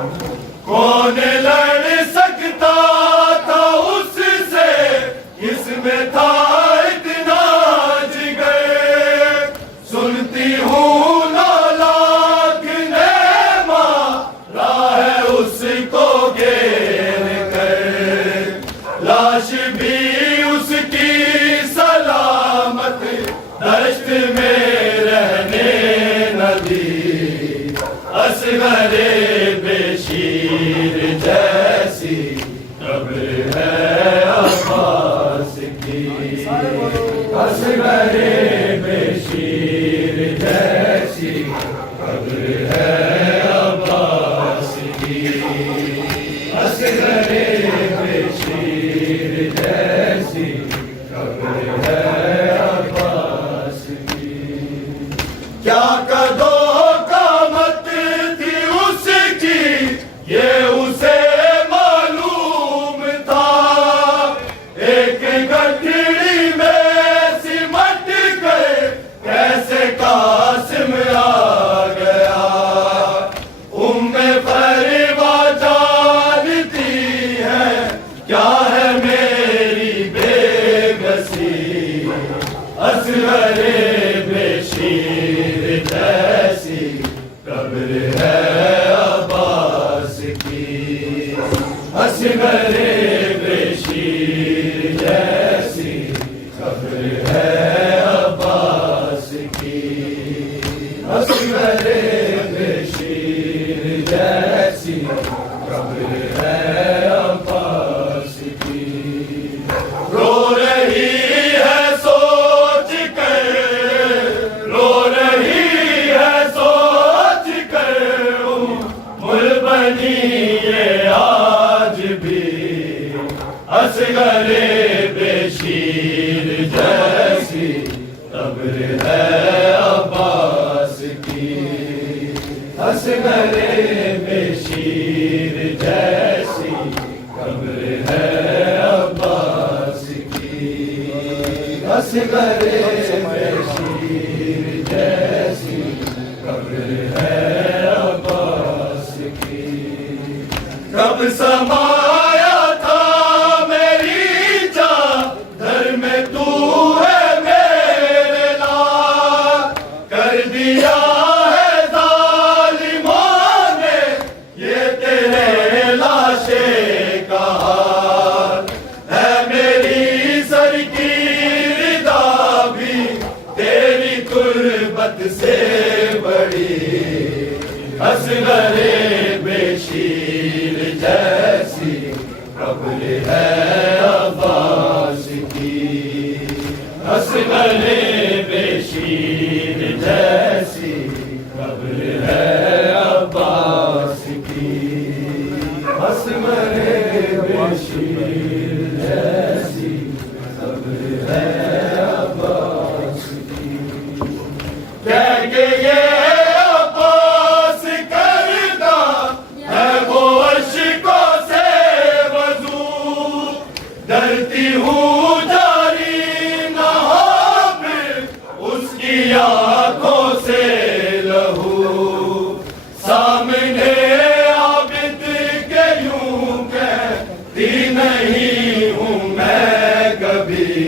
کون لڑ سکتا تھا اس سے، اس میں تھا اتنا جگر۔ سنتی ہوں لاکھ نے مارا ہے اس کو گھیر کر، لاش بھی اس کی سلامت دشت میں رہنے نہ دی۔ اصغر بشیر جیسی قبر ہے عباس کی، اصغر بشیر جیسی قبر ہے عباس کی، اصغر بشیر جیسی قبر ہے عباس کی۔ کیا کدو یہ اسے معلوم تھا، ایک گٹھڑی میں سمٹ کر کیسے قاسم آ گیا۔ فروا جانتی ہے کیا ہے میری بے بسی، اصغر بشیر جیسی قبر ہے اصغر بشیر جیسی قبر ہے عباس کی، اصغر بشیر جیسی قبر ہے عباس کی۔ رو رہی ہے سوچ کر، رو رہی ہے سوچ کر مل بنی اصغر بشیر جیسی قبر ہے عباس کی، اصغر بشیر جیسی قبر ہے عباس کی، اصغر بشیر جیسی قبر ہے عباس کی۔ کب سمایا سے بڑی، اصغر بشیر جیسی قبر ہے عباس کی، اصغر بشیر جیسی قبر ہے عباس کی، اصغر بشیر جیسی قبر ہے عباس کی۔ کہ یہ عباس کرتا ہے وہ عشقوں سے وضو، ڈرتی ہوں جاری نہ ہو پھر اس کی آنکھوں سے لہو، سامنے عابد کے یوں کہتی نہیں ہوں میں کبھی،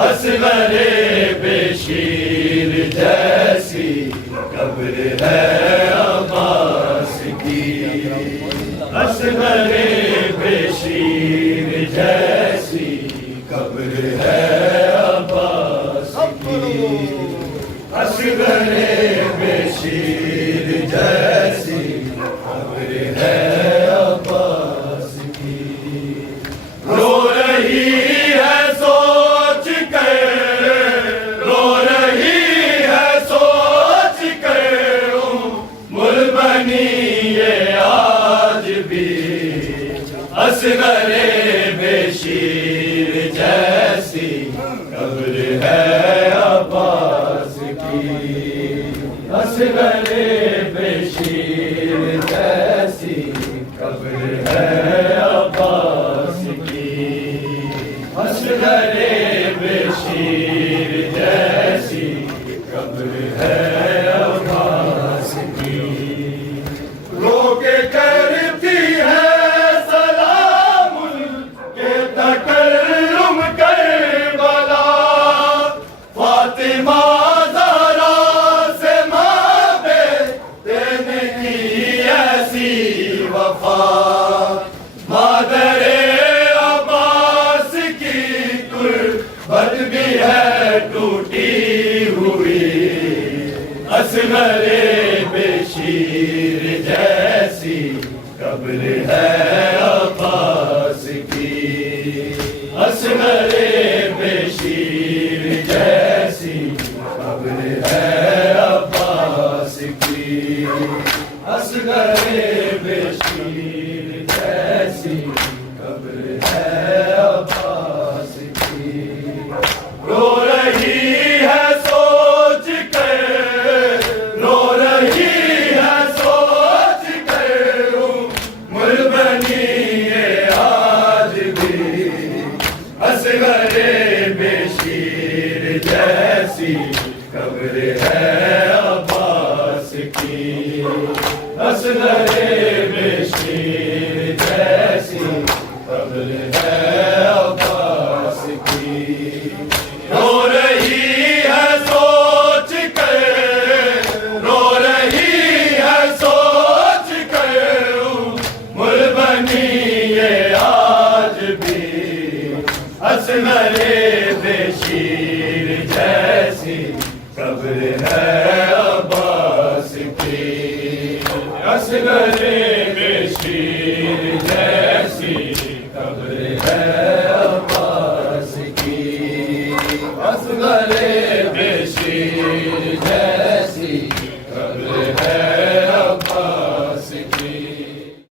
اصغر بشیر جیسی قبر ہے عباس کی، اصغر بشیر جیسی قبر ہے عباس کی، اصغر بشیر جیسی قبر ہے عباس کی۔ رو رہی ہے سوچ کر، رو رہی ہے سوچ کر مل بنی یہ آج بھی، اصغر بشیر جیسی قبر ہے عباس کی، اصغر بشیر جیسی قبر ہے عباس کی، اصغر بشیر جیسی قبر ہے عباس کی۔ رو کے جیسی وفا مادر عباس کی تربت بھی ہے ٹوٹی ہوئی اصغر بشیر جیسی قبر ہے عباس کی اصغر بشیر جیسی قبر ہے عباس کی اصغر بشیر جیسی قبر ہے عباس کی رو رہی ہے سوچ کر رو رہی ہے سوچ کر عمر بنی ہے آج بھی اصغر بشیر جیسی قبر ہے عباس کی اصغر بشیر جیسی قبر ہے عباس کی رو رہی ہے سوچ کر رو رہی ہے سوچ کر عمر بنی ہے آج بھی اصغر